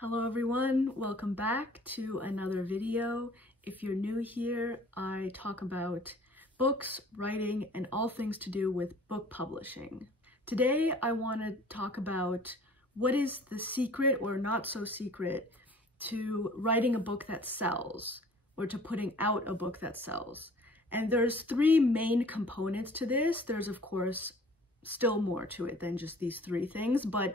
Hello everyone, welcome back to another video. If you're new here, I talk about books, writing, and all things to do with book publishing. Today I want to talk about what is the secret or not so secret to writing a book that sells, or to putting out a book that sells. And there's three main components to this. There's of course still more to it than just these three things, but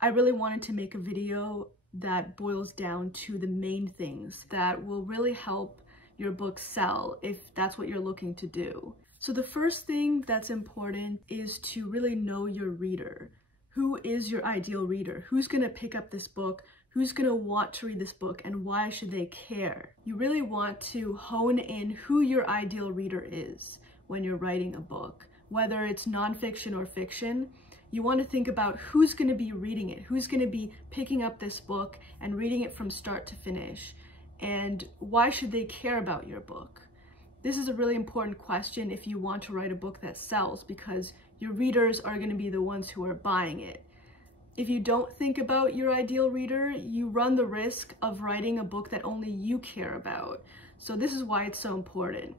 I really wanted to make a video that boils down to the main things that will really help your book sell if that's what you're looking to do. So the first thing that's important is to really know your reader. Who is your ideal reader? Who's going to pick up this book? Who's going to want to read this book, and why should they care? You really want to hone in who your ideal reader is when you're writing a book, whether it's nonfiction or fiction. You want to think about who's going to be reading it, who's going to be picking up this book and reading it from start to finish, and why should they care about your book? This is a really important question if you want to write a book that sells, because your readers are going to be the ones who are buying it. If you don't think about your ideal reader, you run the risk of writing a book that only you care about. So this is why it's so important.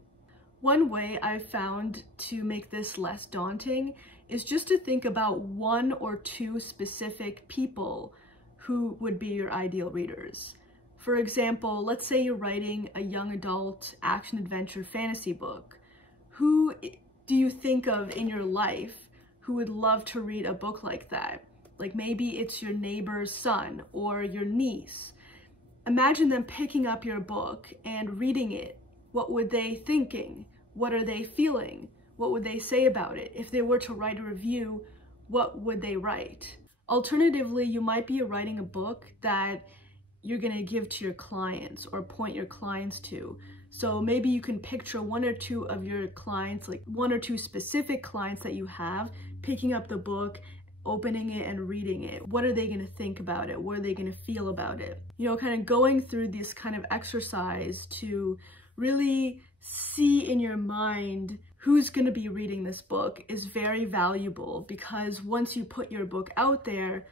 One way I've found to make this less daunting is just to think about one or two specific people who would be your ideal readers. For example, let's say you're writing a young adult action-adventure fantasy book. Who do you think of in your life who would love to read a book like that? Like maybe it's your neighbor's son or your niece. Imagine them picking up your book and reading it. What would they thinking? What are they feeling? What would they say about it? If they were to write a review, what would they write? Alternatively, you might be writing a book that you're going to give to your clients or point your clients to. So maybe you can picture one or two of your clients, like one or two specific clients that you have, picking up the book, opening it and reading it. What are they going to think about it? What are they going to feel about it? You know, kind of going through this kind of exercise to really see in your mind who's going to be reading this book is very valuable, because once you put your book out there,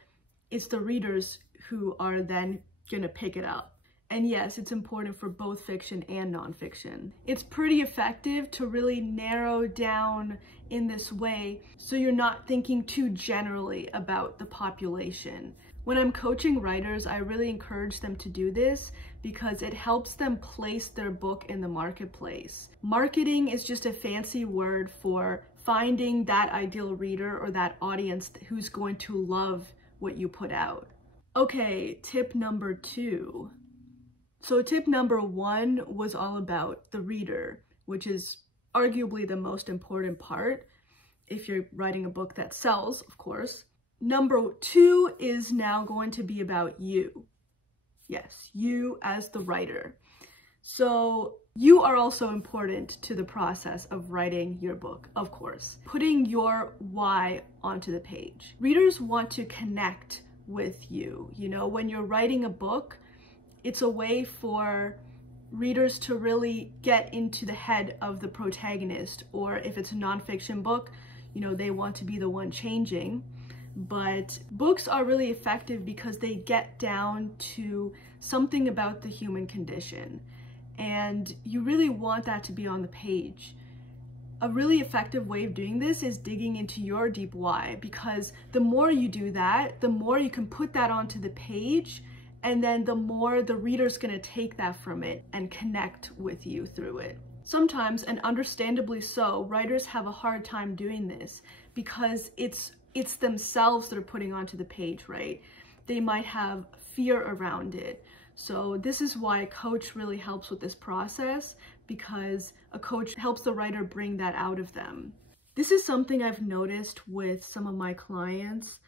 it's the readers who are then going to pick it up. And yes, it's important for both fiction and nonfiction. It's pretty effective to really narrow down in this way so you're not thinking too generally about the population. When I'm coaching writers, I really encourage them to do this because it helps them place their book in the marketplace. Marketing is just a fancy word for finding that ideal reader or that audience who's going to love what you put out. Okay, tip number 2. So tip number 1 was all about the reader, which is arguably the most important part if you're writing a book that sells, of course. Number 2 is now going to be about you. Yes, you as the writer. So you are also important to the process of writing your book, of course. Putting your why onto the page. Readers want to connect with you. You know, when you're writing a book, it's a way for readers to really get into the head of the protagonist, or if it's a nonfiction book, you know, they want to be the one changing. But books are really effective because they get down to something about the human condition, and you really want that to be on the page. A really effective way of doing this is digging into your deep why, because the more you do that, the more you can put that onto the page, and then the more the reader's going to take that from it and connect with you through it. Sometimes, and understandably so, writers have a hard time doing this because it's themselves that are putting onto the page, right? They might have fear around it. So this is why a coach really helps with this process, because a coach helps the writer bring that out of them. This is something I've noticed with some of my clients,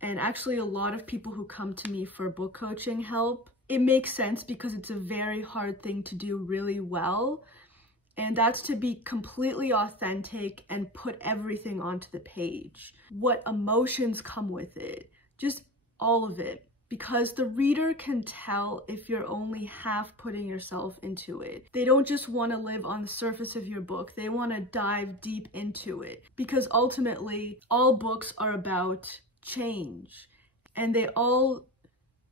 and actually a lot of people who come to me for book coaching help. It makes sense because it's a very hard thing to do really well, and that's to be completely authentic and put everything onto the page. What emotions come with it, just all of it. Because the reader can tell if you're only half putting yourself into it. They don't just want to live on the surface of your book, they want to dive deep into it. Because ultimately, all books are about change, and they all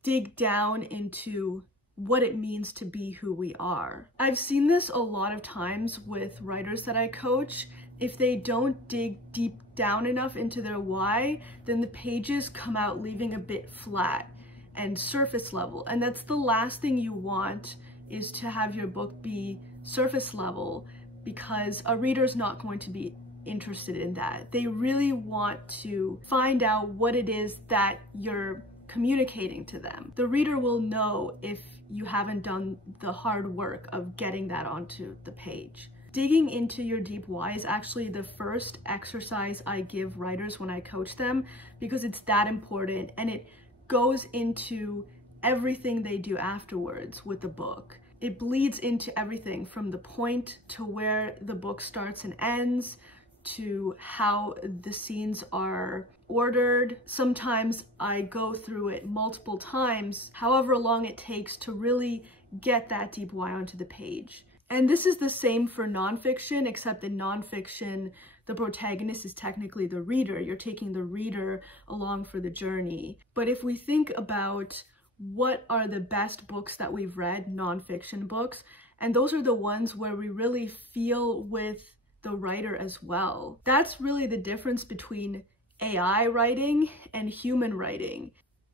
dig down into what it means to be who we are. I've seen this a lot of times with writers that I coach. If they don't dig deep down enough into their why, then the pages come out leaving a bit flat and surface level. And that's the last thing you want, is to have your book be surface level, because a reader's not going to be interested in that. They really want to find out what it is that you're communicating to them. The reader will know if you haven't done the hard work of getting that onto the page. Digging into your deep why is actually the first exercise I give writers when I coach them, because it's that important and it goes into everything they do afterwards with the book. It bleeds into everything from the point to where the book starts and ends, to how the scenes are ordered. Sometimes I go through it multiple times, however long it takes to really get that deep why onto the page. And this is the same for nonfiction, except in nonfiction, the protagonist is technically the reader. You're taking the reader along for the journey. But if we think about what are the best books that we've read, nonfiction books, and those are the ones where we really feel with the writer as well. That's really the difference between AI writing and human writing.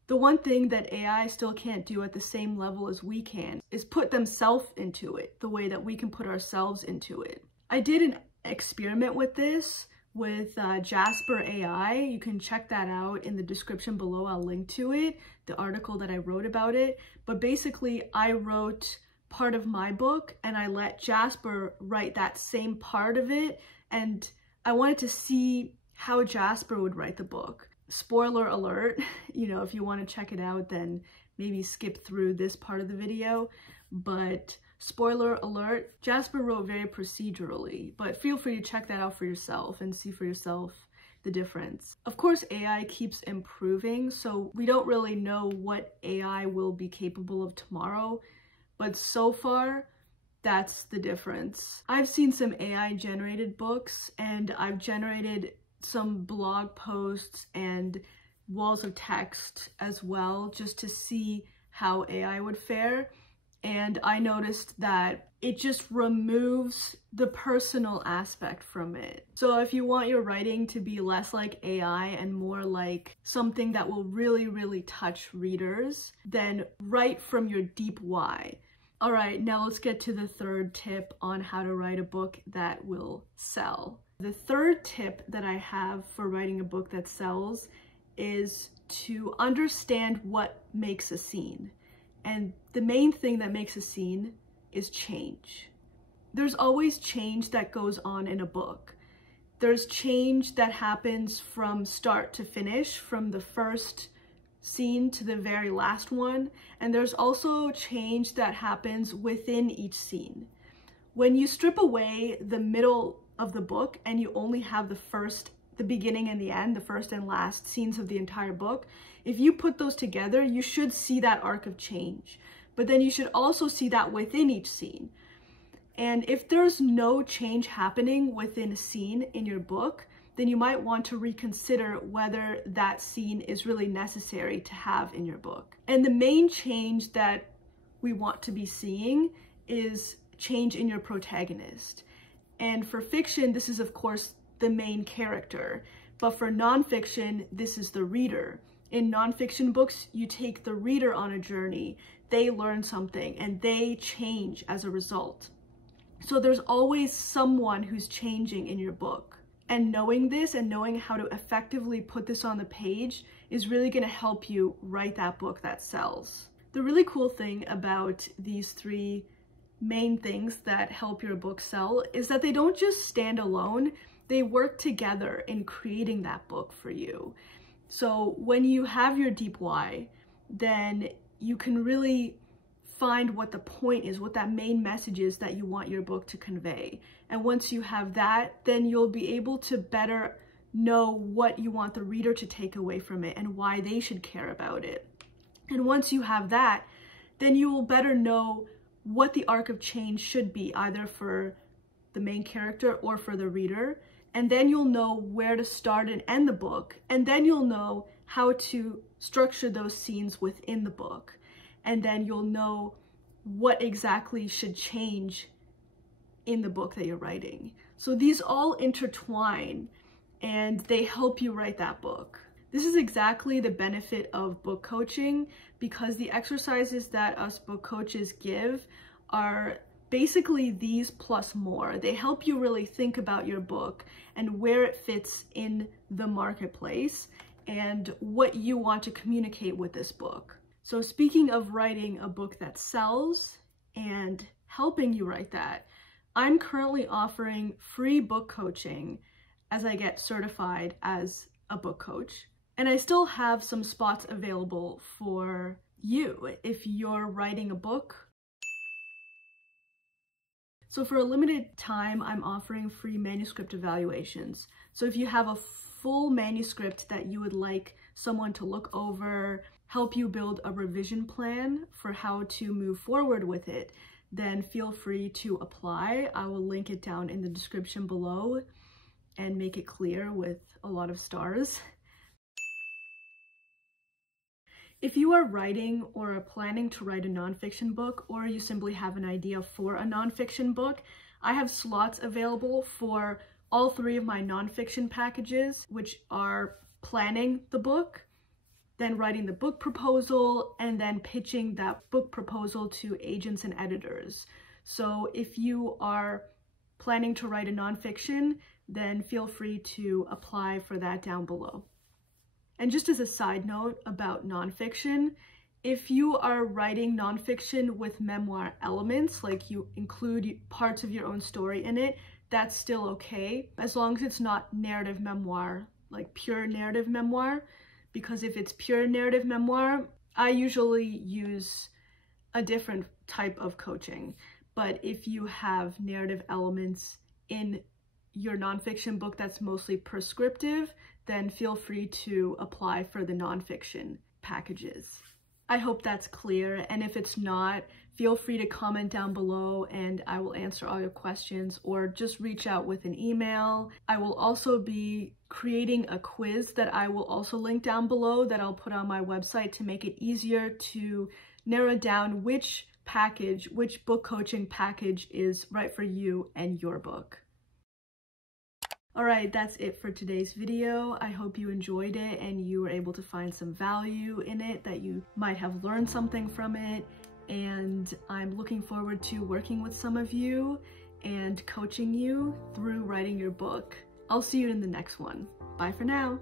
The one thing that AI still can't do at the same level as we can is put themselves into it, the way that we can put ourselves into it. I did an experiment with this with JASPER AI. You can check that out in the description below. I'll link to it, the article that I wrote about it. But basically, I wrote part of my book and I let JASPER write that same part of it, and I wanted to see how JASPER would write the book. Spoiler alert, you know, if you want to check it out, then maybe skip through this part of the video, but spoiler alert, JASPER wrote very procedurally, but feel free to check that out for yourself and see for yourself the difference. Of course, AI keeps improving, so we don't really know what AI will be capable of tomorrow, but so far, that's the difference. I've seen some AI generated books, and I've generated some blog posts and walls of text as well, just to see how AI would fare. And I noticed that it just removes the personal aspect from it. So if you want your writing to be less like AI and more like something that will really, really touch readers, then write from your deep why. All right, now let's get to the third tip on how to write a book that will sell. The third tip that I have for writing a book that sells is to understand what makes a scene. And the main thing that makes a scene is change. There's always change that goes on in a book. There's change that happens from start to finish, from the first scene to the very last one. And there's also change that happens within each scene. When you strip away the middle of the book and you only have the beginning and the end, the first and last scenes of the entire book, if you put those together, you should see that arc of change. But then you should also see that within each scene. And if there's no change happening within a scene in your book, then you might want to reconsider whether that scene is really necessary to have in your book. And the main change that we want to be seeing is change in your protagonist. And for fiction, this is of course the main character, but for nonfiction, this is the reader. In nonfiction books, you take the reader on a journey, they learn something, and they change as a result. So there's always someone who's changing in your book. And knowing this and knowing how to effectively put this on the page is really going to help you write that book that sells. The really cool thing about these three main things that help your book sell is that they don't just stand alone, they work together in creating that book for you. So when you have your deep why, then you can really find what the point is, what that main message is that you want your book to convey. And once you have that, then you'll be able to better know what you want the reader to take away from it and why they should care about it. And once you have that, then you will better know what the arc of change should be, either for the main character or for the reader. And then you'll know where to start and end the book. And then you'll know how to structure those scenes within the book. And then you'll know what exactly should change in the book that you're writing. So these all intertwine and they help you write that book. This is exactly the benefit of book coaching, because the exercises that us book coaches give are basically these plus more. They help you really think about your book and where it fits in the marketplace and what you want to communicate with this book. So speaking of writing a book that sells and helping you write that, I'm currently offering free book coaching as I get certified as a book coach. And I still have some spots available for you if you're writing a book. So for a limited time, I'm offering free manuscript evaluations. So if you have a full manuscript that you would like someone to look over, help you build a revision plan for how to move forward with it, then feel free to apply. I will link it down in the description below and make it clear with a lot of stars. If you are writing or are planning to write a nonfiction book, or you simply have an idea for a nonfiction book, I have slots available for all 3 of my nonfiction packages, which are planning the book, then writing the book proposal, and then pitching that book proposal to agents and editors. So if you are planning to write a nonfiction, then feel free to apply for that down below. And just as a side note about nonfiction, if you are writing nonfiction with memoir elements, like you include parts of your own story in it, that's still okay, as long as it's not narrative memoir, like pure narrative memoir. Because if it's pure narrative memoir, I usually use a different type of coaching. But if you have narrative elements in your nonfiction book that's mostly prescriptive, then feel free to apply for the nonfiction packages. I hope that's clear, and if it's not, feel free to comment down below and I will answer all your questions, or just reach out with an email. I will also be creating a quiz that I will also link down below that I'll put on my website to make it easier to narrow down which book coaching package is right for you and your book. Alright, that's it for today's video. I hope you enjoyed it and you were able to find some value in it, that you might have learned something from it, and I'm looking forward to working with some of you and coaching you through writing your book. I'll see you in the next one. Bye for now.